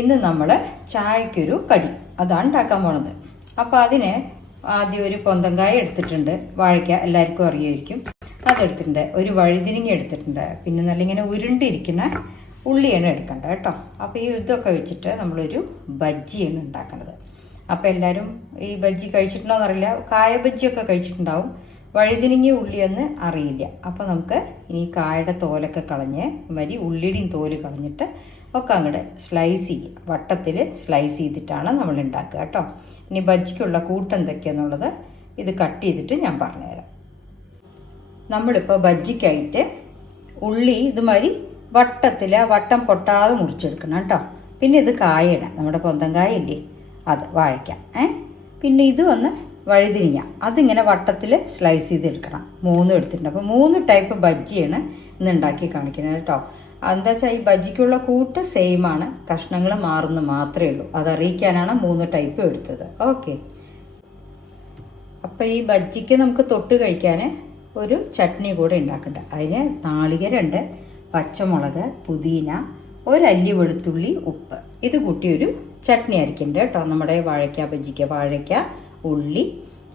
ഇന്ന് നമ്മൾ ചായക്കൊരു കടി അതാണ് ഉണ്ടാക്കാൻ പോണത്. അപ്പോൾ അതിന് ആദ്യം ഒരു പൊന്തങ്കായ എടുത്തിട്ടുണ്ട്, വാഴയ്ക്ക എല്ലാവർക്കും അറിയായിരിക്കും, അതെടുത്തിട്ടുണ്ട്. ഒരു വഴുതിരിങ്ങ എടുത്തിട്ടുണ്ട്, പിന്നെ നല്ല ഇങ്ങനെ ഉരുണ്ടിരിക്കുന്ന ഉള്ളിയാണ് എടുക്കേണ്ടത് കേട്ടോ. അപ്പോൾ ഈ ഇതൊക്കെ വെച്ചിട്ട് നമ്മളൊരു ബജ്ജിയാണ് ഉണ്ടാക്കേണ്ടത്. അപ്പോൾ എല്ലാവരും ഈ ബജ്ജി കഴിച്ചിട്ടുണ്ടോ എന്നറിയില്ല, കായ ബജ്ജിയൊക്കെ കഴിച്ചിട്ടുണ്ടാവും, വഴുതിരിങ്ങ ഉള്ളിയൊന്ന് അറിയില്ല. അപ്പോൾ നമുക്ക് ഈ കായയുടെ തോലൊക്കെ കളഞ്ഞ് വരി ഉള്ളിയുടെയും തോല് കളഞ്ഞിട്ട് ഒക്കെ അങ്ങോട്ട് സ്ലൈസ് ചെയ്യുക. വട്ടത്തിൽ സ്ലൈസ് ചെയ്തിട്ടാണ് നമ്മൾ ഉണ്ടാക്കുക കേട്ടോ. ഇനി ബജ്ജിക്കുള്ള കൂട്ടെന്തൊക്കെയാണെന്നുള്ളത് ഇത് കട്ട് ചെയ്തിട്ട് ഞാൻ പറഞ്ഞുതരാം. നമ്മളിപ്പോൾ ബജ്ജിക്കായിട്ട് ഉള്ളി ഇതുമാതിരി വട്ടത്തിൽ വട്ടം പൊട്ടാതെ മുറിച്ചെടുക്കണം കേട്ടോ. പിന്നെ ഇത് കായയിടാം, നമ്മുടെ പൊന്തങ്കായ ഇല്ലേ അത്, വാഴയ്ക്ക. പിന്നെ ഇത് വന്ന് വഴുതിരിങ്ങ, അതിങ്ങനെ വട്ടത്തിൽ സ്ലൈസ് ചെയ്തെടുക്കണം. 3 എടുത്തിട്ടുണ്ട്. അപ്പോൾ 3 ടൈപ്പ് ബജ്ജിയാണ് ഇന്ന് ഉണ്ടാക്കി കാണിക്കുന്നത് കേട്ടോ. എന്താ വെച്ചാൽ ഈ ബജ്ജിക്കുള്ള കൂട്ട് സെയിം ആണ്, കഷ്ണങ്ങൾ മാറുന്നു മാത്രമേ ഉള്ളൂ. അതറിയിക്കാനാണ് 3 ടൈപ്പ് എടുത്തത്. ഓക്കെ. അപ്പോൾ ഈ ബജ്ജിക്ക് നമുക്ക് തൊട്ട് കഴിക്കാൻ ഒരു ചട്നി കൂടെ ഉണ്ടാക്കണ്ട. അതിന് നാളികേരമുണ്ട്, പച്ചമുളക്, പുതിന, ഒരല്ലി വെളുത്തുള്ളി, ഉപ്പ്, ഇത് കൂട്ടി ഒരു ചട്നി അരക്കുന്നുണ്ട് കേട്ടോ. നമ്മുടെ വാഴയ്ക്ക ബജ്ജിക്ക് വാഴയ്ക്ക, ഉള്ളി,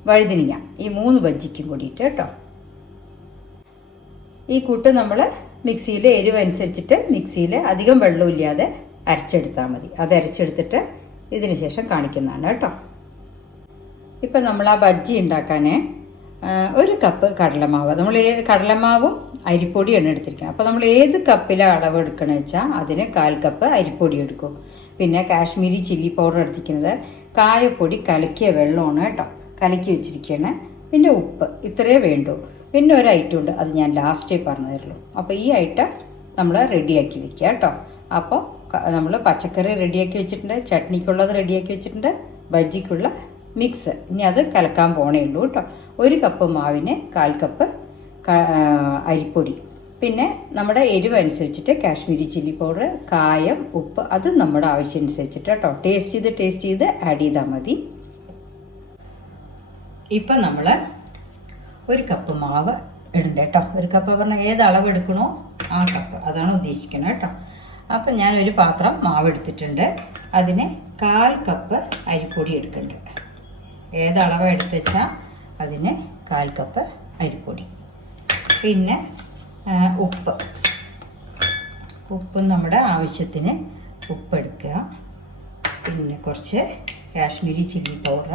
വഴുതിനിങ്ങ, ഈ 3 ബജ്ജിക്കും കൂടിയിട്ട് കേട്ടോ. ഈ കൂട്ട് നമ്മൾ മിക്സിയിൽ എരിവ് അനുസരിച്ചിട്ട് മിക്സിയിൽ അധികം വെള്ളമില്ലാതെ അരച്ചെടുത്താൽ മതി. അത് അരച്ചെടുത്തിട്ട് ഇതിന് ശേഷം കാണിക്കുന്നതാണ് കേട്ടോ. ഇപ്പം നമ്മൾ ആ ബജ്ജി ഉണ്ടാക്കാൻ 1 കപ്പ് കടലമാവ്, നമ്മൾ കടലമാവും അരിപ്പൊടിയാണ് എടുത്തിരിക്കുന്നത്. അപ്പോൾ നമ്മൾ ഏത് കപ്പിലാണ് അളവ് എടുക്കണമെന്ന് വെച്ചാൽ അതിന് 1/4 കപ്പ് അരിപ്പൊടി എടുക്കും. പിന്നെ കാശ്മീരി ചില്ലി പൗഡർ എടുത്തിരിക്കുന്നത്, കായപ്പൊടി കലക്കിയ വെള്ളമാണ് കേട്ടോ, കലക്കി വെച്ചിരിക്കുകയാണ്. പിന്നെ ഉപ്പ്, ഇത്രയേ വേണ്ടൂ. പിന്നെ ഒരു ഐറ്റം ഉണ്ട്, അത് ഞാൻ ലാസ്റ്റേ പറഞ്ഞു തരുള്ളൂ. അപ്പോൾ ഈ ഐറ്റം നമ്മൾ റെഡിയാക്കി വെക്കുക കേട്ടോ. അപ്പോൾ നമ്മൾ പച്ചക്കറി റെഡിയാക്കി വെച്ചിട്ടുണ്ട്, ചട്നിക്കുള്ളത് റെഡിയാക്കി വെച്ചിട്ടുണ്ട്, ബജ്ജിക്കുള്ള മിക്സ് ഇനി അത് കലക്കാൻ പോണേ ഉള്ളൂ കേട്ടോ. 1 കപ്പ് മാവിന് 1/4 കപ്പ് അരിപ്പൊടി, പിന്നെ നമ്മുടെ എരിവ് അനുസരിച്ചിട്ട് കാശ്മീരി ചില്ലി പൗഡർ, കായം, ഉപ്പ്, അത് നമ്മുടെ ആവശ്യം അനുസരിച്ചിട്ട് കേട്ടോ. ടേസ്റ്റ് ചെയ്ത് ആഡ് ചെയ്താൽ മതി. ഇപ്പം നമ്മൾ 1 കപ്പ് മാവ് ഇടണ്ട കേട്ടോ. 1 കപ്പ് പറഞ്ഞാൽ ഏത് അളവ് എടുക്കണോ ആ കപ്പ്, അതാണ് ഉദ്ദേശിക്കുന്നത് കേട്ടോ. അപ്പം ഞാനൊരു പാത്രം മാവ് എടുത്തിട്ടുണ്ട്, അതിന് 1/4 കപ്പ് അരിപ്പൊടി എടുക്കുന്നുണ്ട്. ഏത് അളവ് എടുത്തുവെച്ചാൽ അതിന് 1/4 കപ്പ് അരിപ്പൊടി. പിന്നെ ഉപ്പും നമ്മുടെ ആവശ്യത്തിന് ഉപ്പെടുക്കുക. പിന്നെ കുറച്ച് കാശ്മീരി ചില്ലി പൗഡർ,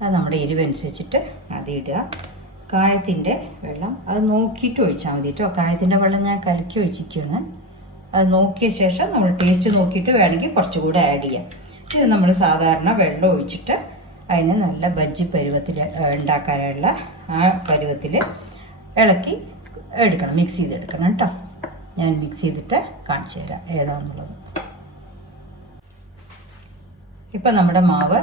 അത് നമ്മുടെ എരിവനുസരിച്ചിട്ട് അത് ഇടുക. കായത്തിൻ്റെ വെള്ളം അത് നോക്കിയിട്ട് ഒഴിച്ചാൽ മതി കേട്ടോ. കായത്തിൻ്റെ വെള്ളം ഞാൻ കലക്കി ഒഴിച്ചിരിക്കുകയാണ്. അത് നോക്കിയ ശേഷം നമ്മൾ ടേസ്റ്റ് നോക്കിയിട്ട് വേണമെങ്കിൽ കുറച്ചുകൂടെ ആഡ് ചെയ്യാം. ഇത് നമ്മൾ സാധാരണ വെള്ളം ഒഴിച്ചിട്ട് അതിന് നല്ല ബജ്ജി പരുവത്തിൽ ഉണ്ടാക്കാനുള്ള ആ പരുവത്തിൽ ഇളക്കി എടുക്കണം, മിക്സ് ചെയ്തെടുക്കണം കേട്ടോ. ഞാൻ മിക്സ് ചെയ്തിട്ട് കാണിച്ചു തരാം ഏതാണെന്നുള്ളത്. ഇപ്പം നമ്മുടെ മാവ്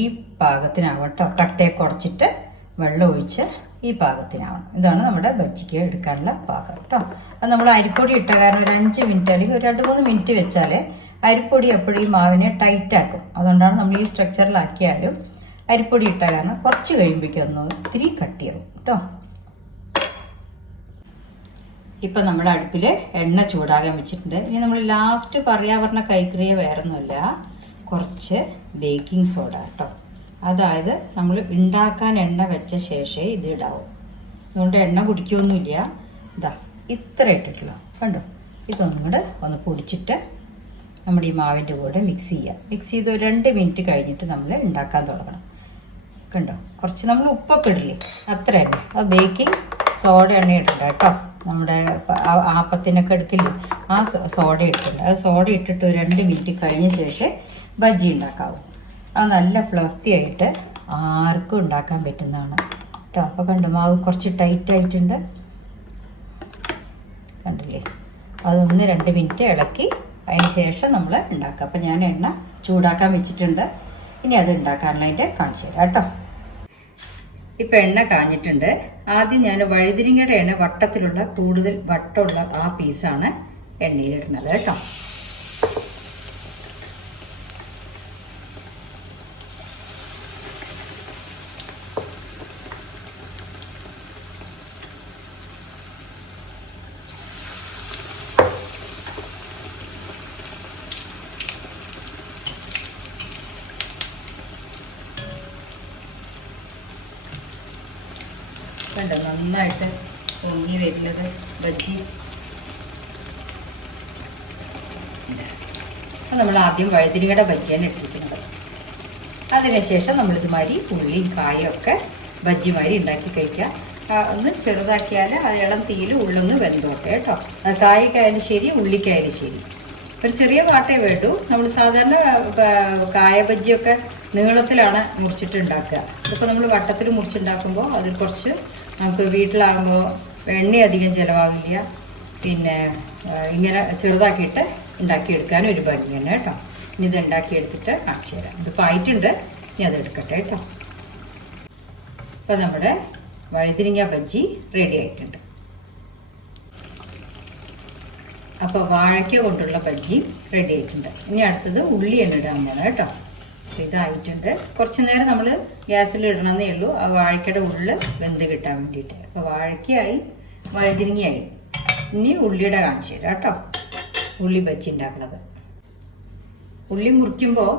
ഈ പാകത്തിനാവും കേട്ടോ. കട്ടയെ കുറച്ചിട്ട് വെള്ളം ഒഴിച്ച് ഈ പാകത്തിനാവണം. ഇതാണ് നമ്മുടെ ബജ്ജിക്ക് എടുക്കാനുള്ള പാകം കേട്ടോ. അത് നമ്മൾ അരിപ്പൊടി ഇട്ട കാരണം ഒരു 5 മിനിറ്റ് അല്ലെങ്കിൽ ഒരു 2-3 മിനിറ്റ് വെച്ചാൽ അരിപ്പൊടി എപ്പോഴും ഈ മാവിനെ ടൈറ്റാക്കും. അതുകൊണ്ടാണ് നമ്മൾ ഈ സ്ട്രക്ചറിലാക്കിയാലും അരിപ്പൊടി ഇട്ട കാരണം കുറച്ച് കഴിയുമ്പോഴേക്കൊന്ന് ഇത്തിരി കട്ടിയാവും കേട്ടോ. ഇപ്പം നമ്മൾ അടുപ്പിൽ എണ്ണ ചൂടാകാൻ വെച്ചിട്ടുണ്ട്. ഇനി നമ്മൾ ലാസ്റ്റ് പറഞ്ഞ കൈക്കറിയ വേറൊന്നുമല്ല, കുറച്ച് ബേക്കിംഗ് സോഡ കേട്ടോ. അതായത് നമ്മൾ ഉണ്ടാക്കാൻ എണ്ണ വെച്ച ശേഷമേ ഇത് ഇടാവും. അതുകൊണ്ട് എണ്ണ കുടിക്കുകയൊന്നുമില്ല. ഇതാ ഇത്ര ഇട്ടിട്ടുള്ളൂ കണ്ടോ. ഇതൊന്നും കൂടെ ഒന്ന് പൊടിച്ചിട്ട് നമ്മുടെ ഈ മാവിൻ്റെ കൂടെ മിക്സ് ചെയ്യുക. മിക്സ് ചെയ്ത് ഒരു 2 മിനിറ്റ് കഴിഞ്ഞിട്ട് നമ്മൾ ഉണ്ടാക്കാൻ തുടങ്ങണം. കണ്ടോ, കുറച്ച് നമ്മൾ ഉപ്പൊക്കെ ഇടില്ലേ, അത്ര എണ്ണ, അത് ബേക്കിംഗ് സോഡ എണ്ണ ഇടണ്ട കേട്ടോ. നമ്മുടെ ആപ്പത്തിനൊക്കെ എടുക്കില്ലേ ആ സോഡ ഇട്ടിട്ടുണ്ട്. അത് സോഡ ഇട്ടിട്ട് ഒരു 2 മിനിറ്റ് കഴിഞ്ഞ ശേഷം ബജ്ജി ഉണ്ടാക്കാവും. അത് നല്ല ഫ്ലഫി ആയിട്ട് ആർക്കും ഉണ്ടാക്കാൻ പറ്റുന്നതാണ് കേട്ടോ. അപ്പോൾ കണ്ടു മാവ് കുറച്ച് ടൈറ്റ് ആയിട്ടുണ്ട്, കണ്ടില്ലേ. അതൊന്ന് 2 മിനിറ്റ് ഇളക്കി അതിന് ശേഷം നമ്മൾ ഉണ്ടാക്കുക. അപ്പം ഞാൻ എണ്ണ ചൂടാക്കാൻ വെച്ചിട്ടുണ്ട്, ഇനി അത് ഉണ്ടാക്കാനുള്ളതിൻ്റെ കാണിച്ചു തരാം കേട്ടോ. ഇപ്പം എണ്ണ കാഞ്ഞിട്ടുണ്ട്. ആദ്യം ഞാൻ വഴുതിരിങ്ങയുടെ എണ്ണ വട്ടത്തിലുള്ള കൂടുതൽ വട്ടമുള്ള ആ പീസാണ് എണ്ണയിലിടുന്നത് കേട്ടോ. കണ്ടോ നന്നായിട്ട് പൊങ്ങി വരുന്നത് ബജ്ജി. നമ്മൾ ആദ്യം വഴുതിരിങ്ങയുടെ ബജ്ജിയാണ് ഇട്ടിരിക്കുന്നത്. അതിനുശേഷം നമ്മളിതുമാതിരി ഉള്ളിയും കായും ഒക്കെ ബജ്ജിമാതിരി ഉണ്ടാക്കി കഴിക്കുക. ഒന്ന് ചെറുതാക്കിയാൽ അത് ഇളം തീയിൽ ഉള്ളൊന്ന് വെന്തോട്ടെ കേട്ടോ. അത് കായ്ക്കായാലും ശരി ഉള്ളിക്കായാലും ശരി. ഒരു ചെറിയ പാട്ടേ വേണ്ടൂ. നമ്മൾ സാധാരണ കായ ബജ്ജിയൊക്കെ നീളത്തിലാണ് മുറിച്ചിട്ട് ഉണ്ടാക്കുക. ഇതിപ്പോൾ നമ്മൾ വട്ടത്തിൽ മുറിച്ചുണ്ടാക്കുമ്പോൾ അതിൽ കുറച്ച് നമുക്ക് വീട്ടിലാകുമ്പോൾ എണ്ണ അധികം ചിലവാകില്ല. പിന്നെ ഇങ്ങനെ ചെറുതാക്കിയിട്ട് ഉണ്ടാക്കിയെടുക്കാനും ഒരു ഭംഗി തന്നെ കേട്ടോ. ഇനി ഇത് ഉണ്ടാക്കിയെടുത്തിട്ട് കാണിച്ചു തരാം. ഇതിപ്പോൾ ആയിട്ടുണ്ട്, ഇനി അത് എടുക്കട്ടെ കേട്ടോ. അപ്പോൾ നമ്മുടെ വഴുതിരിങ്ങ ബജ്ജി റെഡി ആയിട്ടുണ്ട്. അപ്പോൾ വാഴയ്ക്ക കൊണ്ടുള്ള ബജ്ജി റെഡി ആയിട്ടുണ്ട്. ഇനി അടുത്തത് ഉള്ളി തന്നെ ഇടാവുന്നതാണ് കേട്ടോ. അപ്പോൾ ഇതായിട്ടുണ്ട്. കുറച്ച് നേരം നമ്മൾ ഗ്യാസിൽ ഇടണമെന്നേ ഉള്ളൂ, ആ വാഴയ്ക്കയുടെ ഉള്ളിൽ വെന്ത് കിട്ടാൻ വേണ്ടിയിട്ട്. അപ്പോൾ വാഴയ്ക്കയായി, വഴുതിരിങ്ങയായി. ഇനി ഉള്ളിയുടെ കാണിച്ചു തരാം കേട്ടോ. ഉള്ളി ബജ്ജി ഉണ്ടാക്കുന്നത്. ഉള്ളി മുറിക്കുമ്പോൾ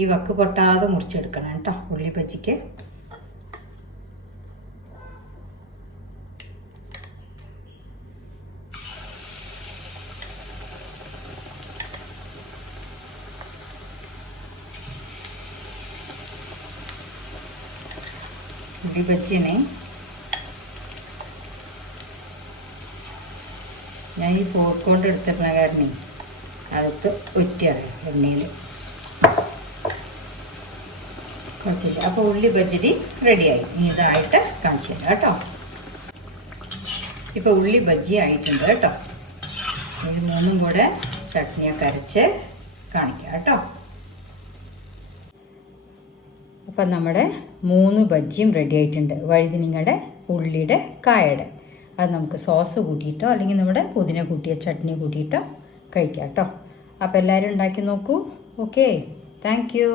ഈ വക്ക് പൊട്ടാതെ മുറിച്ചെടുക്കണം കേട്ടോ ഉള്ളി ബജ്ജിക്ക്. ഉള്ളി ബജ്ജിനെ ഞാൻ ഈ ഫോർക്ക് കൊണ്ട് എടുത്തിരുന്ന കാരണം അതൊക്കെ ഒറ്റയാണ് എണ്ണയിൽ കുഴപ്പമില്ല. അപ്പോൾ ഉള്ളി ബജ്ജി റെഡിയായി. ഇനി ഇതായിട്ട് കാണിച്ചു തരാം കേട്ടോ. ഇപ്പോൾ ഉള്ളി ബജ്ജി ആയിട്ടുണ്ട് കേട്ടോ. ഇത് മൂന്നും കൂടെ ചട്നിയൊക്കെ അരച്ച് കാണിക്കാം കേട്ടോ. അപ്പം നമ്മുടെ 3 ബജ്ജിയും റെഡി ആയിട്ടുണ്ട്. വഴുതിനിങ്ങയുടെ, ഉള്ളിയുടെ, കായയുടെ. അത് നമുക്ക് സോസ് കൂട്ടിയിട്ടോ അല്ലെങ്കിൽ നമ്മുടെ പുതിന കൂട്ടിയ ചട്നി കൂട്ടിയിട്ടോ കഴിക്കാം കേട്ടോ. അപ്പോൾ എല്ലാവരും ഉണ്ടാക്കി നോക്കൂ. Okay, thank you.